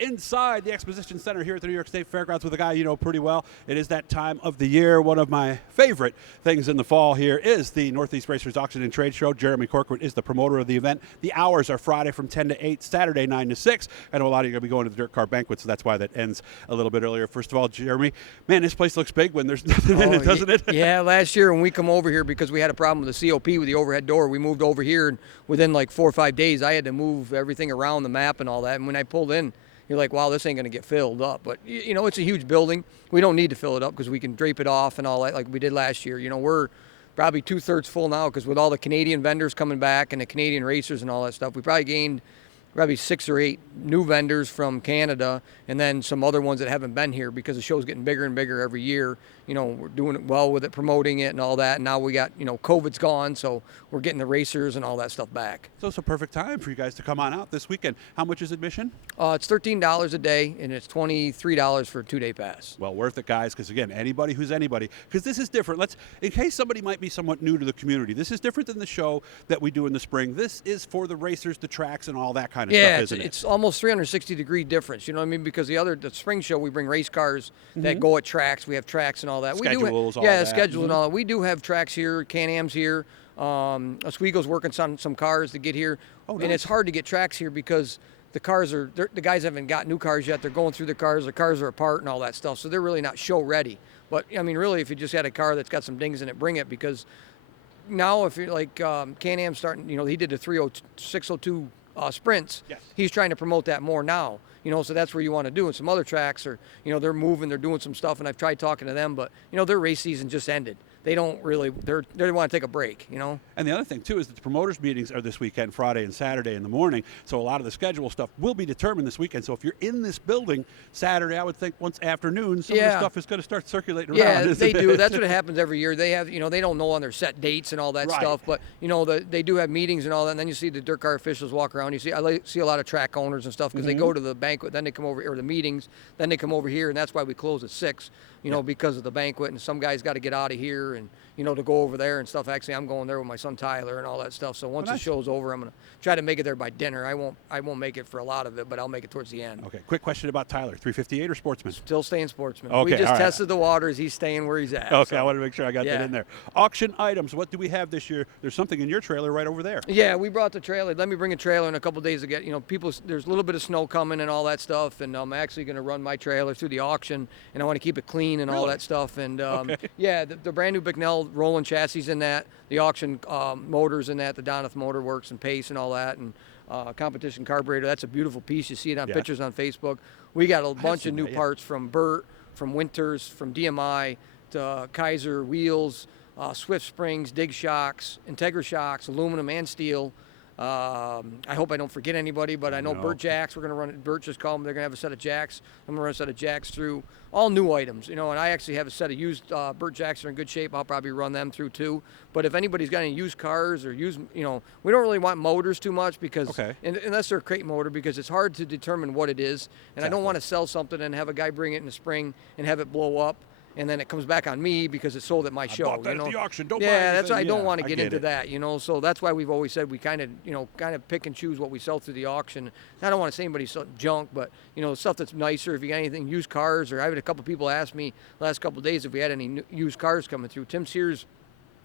inside the Exposition Center here at the New York State Fairgrounds with a guy you know pretty well. It is that time of the year. One of my favorite things in the fall here is the Northeast Racers Auction and Trade Show. Jeremie Corcoran is the promoter of the event. The hours are Friday from 10 to 8, Saturday 9 to 6. I know a lot of you are going to be going to the Dirt Car Banquet, so that's why that ends a little bit earlier. First of all, Jeremie, man, this place looks big when there's nothing in it, doesn't it? Yeah, last year when we come over here because we had a problem with the COP with the overhead door, we moved over here, and within like 4 or 5 days, I had to move everything around the map and all that. And when I pulled in, you're like, wow, this ain't going to get filled up. But, you know, it's a huge building. We don't need to fill it up because we can drape it off and all that like we did last year. You know, we're probably 2/3 full now because with all the Canadian vendors coming back and the Canadian racers and all that stuff, we probably gained 6 or 8 new vendors from Canada and then some other ones that haven't been here because the show's getting bigger and bigger every year. You know, we're doing it well with it, promoting it and all that. And now we got, you know, COVID's gone, so we're getting the racers and all that stuff back. So it's a perfect time for you guys to come on out this weekend. How much is admission? It's $13 a day, and it's $23 for a 2-day pass. Well, worth it, guys, because, again, anybody who's anybody, because this is different. In case somebody might be somewhat new to the community, this is different than the show that we do in the spring. This is for the racers, the tracks, and all that kind of stuff, isn't it? It's almost 360-degree difference, you know what I mean? Because the spring show, we bring race cars that go at tracks. We have tracks and all that. Schedules, all that. that. Schedule and all that. We do have tracks here, Can-Am's here. Oswego's working on some cars to get here. Oh, nice. And it's hard to get tracks here because the guys haven't got new cars yet. They're going through the cars are apart and all that stuff. So they're really not show ready. But, I mean, really, if you just had a car that's got some dings in it, bring it because now if you're like Can-Am starting, you know, he did the 602 sprints. Yes. He's trying to promote that more now, you know, so that's where you want to do. And some other tracks are, you know, they're moving, they're doing some stuff, and I've tried talking to them, but, you know, their race season just ended. They don't really, they want to take a break, you know. And the other thing, too, is that the promoters' meetings are this weekend, Friday and Saturday in the morning, so a lot of the schedule stuff will be determined this weekend. So if you're in this building Saturday, I would think once afternoon, some of the stuff is going to start circulating around. Yeah, they do. That's what happens every year. They have, you know, they don't know on their set dates and all that stuff, but, you know, they do have meetings and all that, and then you see the dirt car officials walk around. I see a lot of track owners and stuff because they go to the banquet, then they come over, or the meetings, then they come over here, and that's why we close at 6, you know, because of the banquet, and some guys got to get out of here and, you know, to go over there and stuff. Actually, I'm going there with my son Tyler and all that stuff. So once the show's over, I'm going to try to make it there by dinner. I won't make it for a lot of it, but I'll make it towards the end. Okay, quick question about Tyler. 358 or Sportsman? Still staying Sportsman. Okay, we just tested the waters. He's staying where he's at. Okay, so I want to make sure I got that in there. Auction items. What do we have this year? There's something in your trailer right over there. Yeah, we brought the trailer. Let me bring a trailer in a couple days to get, you know, there's a little bit of snow coming and all that stuff, and I'm actually going to run my trailer through the auction, and I want to keep it clean and all that stuff. And yeah, the brand new Bicknell rolling chassis in that, the auction motors in that, the Donath Motor Works and Pace and all that, and competition carburetor. That's a beautiful piece. You see it on pictures on Facebook. We got a bunch of new parts from Burt, from Winters, from DMI, to Kaiser wheels, Swift springs, dig shocks, Integra shocks, aluminum and steel. I hope I don't forget anybody, but I know Burt Jacks, we're going to run it. Burt just called them. They're going to have a set of jacks. I'm going to run a set of jacks through. All new items, you know, and I actually have a set of used Burt Jacks that are in good shape. I'll probably run them through too. But if anybody's got any used cars or used, you know, we don't really want motors too much because, unless they're a crate motor, because it's hard to determine what it is. And I don't want to sell something and have a guy bring it in the spring and have it blow up. And then it comes back on me because it's sold at my show. Bought that at the auction. Don't buy that's why I don't want to get into that, you know. So that's why we've always said we kind of pick and choose what we sell through the auction. I don't want to say anybody's junk, but you know, stuff that's nicer. If you got anything, used cars, or I had a couple people ask me last couple of days if we had any used cars coming through. Tim Sears,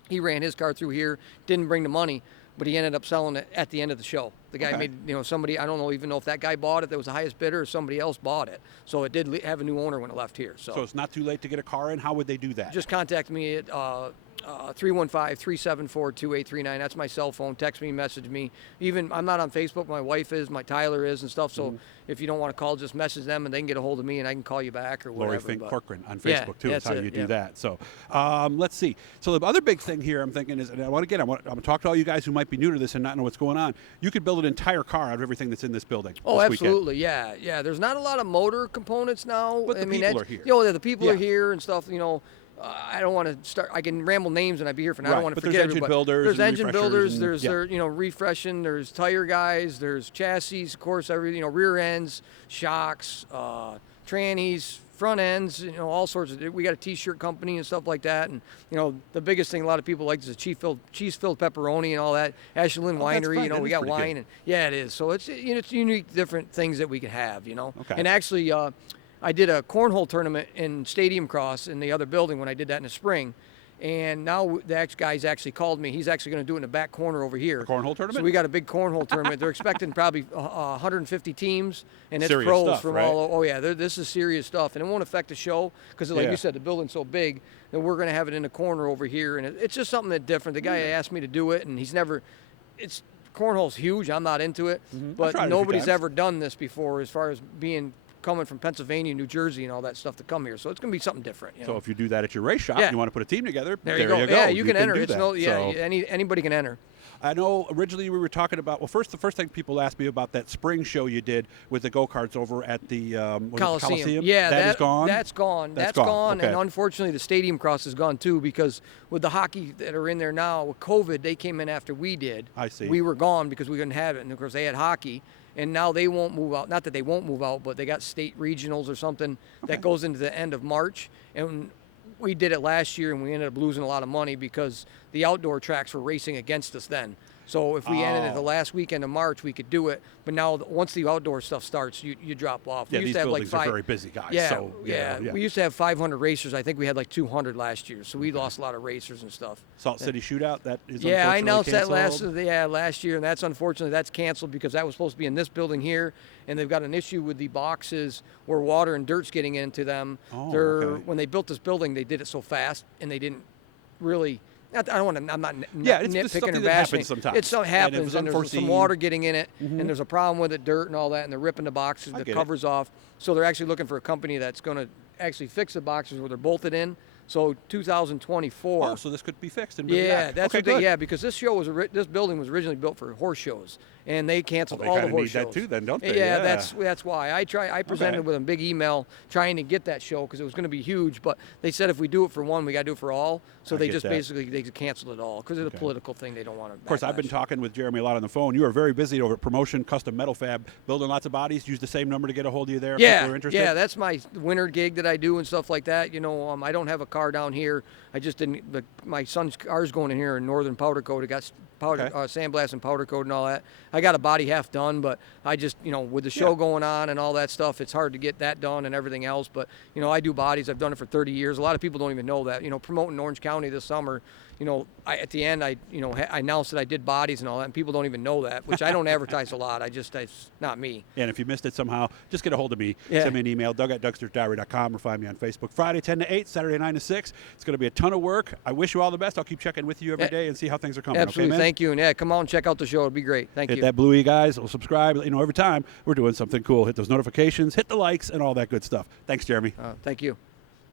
he ran his car through here, didn't bring the money, but he ended up selling it at the end of the show. The guy made, you know, somebody, I don't even know if that guy bought it, that was the highest bidder, or somebody else bought it. So it did have a new owner when it left here. So it's not too late to get a car in? How would they do that? Just contact me at 315-374-2839. That's my cell phone. Text me, message me. Even, I'm not on Facebook. My wife is, my Tyler is and stuff. So if you don't want to call, just message them and they can get a hold of me and I can call you back or whatever. Lori Fink Corcoran on Facebook too is how you do that. So let's see. So the other big thing here I'm thinking is, and I'm going to talk to all you guys who might be new to this and not know what's going on. You could build an entire car out of everything that's in this building. Oh, this absolutely. weekend. Yeah. There's not a lot of motor components now. But the people are here. You know, the people are here and stuff, you know. I don't want to start. I can ramble names and I'd be here for now. I Right, don't want to but forget there's engine everybody. builders There's and engine refreshers builders. and- There's yeah. refreshing. There's tire guys. There's chassis, of course. Rear ends, shocks, trannies, front ends. All sorts of. We got a T-shirt company and stuff like that. And the biggest thing a lot of people like is the cheese-filled pepperoni and all that. Ashland Oh, that's Winery. fun. That We is got pretty wine good. and yeah, it is. So it's unique, different things that we can have. Okay. And actually, I did a cornhole tournament in Stadium Cross in the other building when I did that in the spring. And now the guy's actually called me. He's actually going to do it in the back corner over here. A cornhole tournament? So we got a big cornhole tournament. They're expecting probably 150 teams, and it's Serious pros stuff, from right? all. Oh yeah, this is serious stuff, and it won't affect the show because, like Yeah. you said, the building's so big that we're going to have it in the corner over here, and it's just something that different. The guy asked me to do it, and he's never. It's cornhole's huge. I'm not into it, I've but tried it a few nobody's times. ever done this before as far as coming from Pennsylvania, New Jersey, and all that stuff to come here. So it's going to be something different. So if you do that at your race shop, Yeah. and you want to put a team together, there you go. Yeah, you can enter. do It's that. no, yeah, So- anybody can enter. I know originally we were talking about, the first thing people asked me about that spring show you did with the go-karts over at the Coliseum. Yeah, that is gone? That's gone. That's That's gone. gone. Okay. And unfortunately, the Stadium Cross is gone too because with the hockey that are in there now, with COVID, they came in after we did. I see. We were gone because we couldn't have it. And of course, they had hockey. And now they won't move out. Not that they won't move out, but they got state regionals or something that goes into the end of March. And we did it last year, and we ended up losing a lot of money because the outdoor tracks were racing against us then. So if we ended it the last weekend of March, we could do it. But now, once the outdoor stuff starts, you drop off. Yeah, We used these to have buildings like are very busy, guys. Yeah, So, yeah. We used to have 500 racers. I think we had like 200 last year. So we lost a lot of racers and stuff. Salt City Shootout, that is Yeah, I unfortunately announced that canceled. last year, and that's unfortunately that's canceled because that was supposed to be in this building here, and they've got an issue with the boxes where water and dirt's getting into them. Oh, okay. When they built this building, they did it so fast, and they didn't really. I don't want to. I'm not Yeah, it's just nitpicking something or that bashing. happens sometimes. It so And it happens, was and there's some unforeseen. water getting in it, and there's a problem with it, dirt and all that, and they're ripping the boxes, I the get it. covers off. So they're actually looking for a company that's going to actually fix the boxes where they're bolted in. So 2024. Oh, so this could be fixed and bring it Yeah, back. that's okay, what they. good. Yeah, because this building was originally built for horse shows, and they canceled Well, they all the kinda horse need shows. that too then, don't they? Yeah, Yeah. that's why I presented with them a big email trying to get that show because it was going to be huge, but they said if we do it for one, we got to do it for all. So I they get just that. basically they canceled it all because of the Okay. political thing. They don't want to. Of course, I've been talking with Jeremy a lot on the phone. You are very busy over at Promotion Custom Metal Fab, building lots of bodies. Use the same number to get a hold of you there if people are interested. Yeah, that's my winter gig that I do and stuff like that. I don't have a car down here. I just didn't. But my son's car's going in here in northern powder coat. It got sandblast and powder coat and all that. I got a body half done, but I just with the show going on and all that stuff, it's hard to get that done and everything else. But I do bodies. I've done it for 30 years. A lot of people don't even know that. Promoting Orange County this summer. At the end, I announced that I did bodies and all that, and people don't even know that, which I don't advertise a lot. It's not me. And if you missed it somehow, just get a hold of me. Yeah. Send me an email, doug@dougstersdiary.com, or find me on Facebook. Friday, 10 to 8, Saturday, 9 to 6. It's going to be a ton of work. I wish you all the best. I'll keep checking with you every day and see how things are coming. Absolutely. Okay, man? Thank you. And come out and check out the show. It'll be great. Thank Hit you. that bluey, guys. We'll subscribe. Every time we're doing something cool. Hit those notifications, hit the likes, and all that good stuff. Thanks, Jeremy. Thank you.